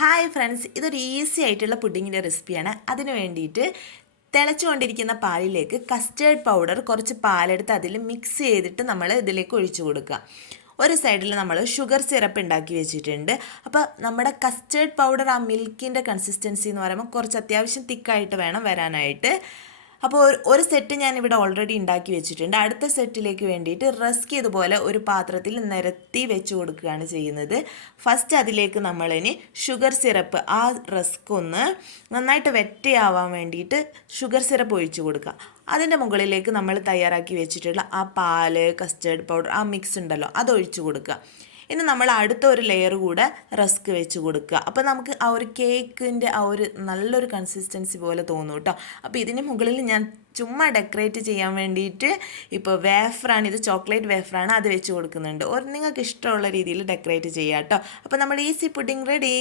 Hi friends, ഇതൊരു easy ആയിട്ടുള്ള പുഡിങ്ങിൻ്റെ റെസിപ്പിയാണ്. അതിന് വേണ്ടിയിട്ട് തിളച്ചുകൊണ്ടിരിക്കുന്ന പാലിലേക്ക് കസ്റ്റേർഡ് പൗഡർ കുറച്ച് പാലെടുത്ത് അതിൽ മിക്സ് ചെയ്തിട്ട് നമ്മൾ ഇതിലേക്ക് ഒഴിച്ചു കൊടുക്കുക. ഒരു സൈഡിൽ നമ്മൾ ഷുഗർ സിറപ്പ് ഉണ്ടാക്കി വെച്ചിട്ടുണ്ട്. അപ്പോൾ നമ്മുടെ കസ്റ്റേർഡ് പൗഡർ ആ മിൽക്കിൻ്റെ കൺസിസ്റ്റൻസി എന്ന് പറയുമ്പോൾ കുറച്ച് അത്യാവശ്യം തിക്കായിട്ട് വേണം വരാനായിട്ട്. അപ്പോൾ ഒരു സെറ്റ് ഞാൻ ഇവിടെ ഓൾറെഡി ഉണ്ടാക്കി വെച്ചിട്ടുണ്ട്. അടുത്ത സെറ്റിലേക്ക് വേണ്ടിയിട്ട് റസ്ക് ഇതുപോലെ ഒരു പാത്രത്തിൽ നിരത്തി വെച്ച് കൊടുക്കുകയാണ് ചെയ്യുന്നത്. ഫസ്റ്റ് അതിലേക്ക് നമ്മളിനി ഷുഗർ സിറപ്പ്, ആ റസ്ക് ഒന്ന് നന്നായിട്ട് വെറ്റയാവാൻ വേണ്ടിയിട്ട് ഷുഗർ സിറപ്പ് ഒഴിച്ചു കൊടുക്കുക. അതിൻ്റെ മുകളിലേക്ക് നമ്മൾ തയ്യാറാക്കി വെച്ചിട്ടുള്ള ആ പാല്, കസ്റ്റേർഡ് പൗഡർ, ആ മിക്സ് ഉണ്ടല്ലോ, അത് ഒഴിച്ചു കൊടുക്കുക. ഇനി നമ്മൾ അടുത്ത ഒരു ലെയർ കൂടെ റസ്ക് വെച്ച് കൊടുക്കുക. അപ്പോൾ നമുക്ക് ആ ഒരു കേക്കിൻ്റെ ആ ഒരു നല്ലൊരു കൺസിസ്റ്റൻസി പോലെ തോന്നും കേട്ടോ. അപ്പോൾ ഇതിന് മുകളിൽ ഞാൻ ചുമ്മാ ഡെക്കറേറ്റ് ചെയ്യാൻ വേണ്ടിയിട്ട് ഇപ്പോൾ വേഫറാണ്, ഇത് ചോക്ലേറ്റ് വേഫറാണ്, അത് വെച്ച് കൊടുക്കുന്നുണ്ട്. നിങ്ങൾക്ക് ഇഷ്ടമുള്ള രീതിയിൽ ഡെക്കറേറ്റ് ചെയ്യാം കേട്ടോ. അപ്പോൾ നമ്മൾ ഈസി പുഡിംഗ് റെഡി.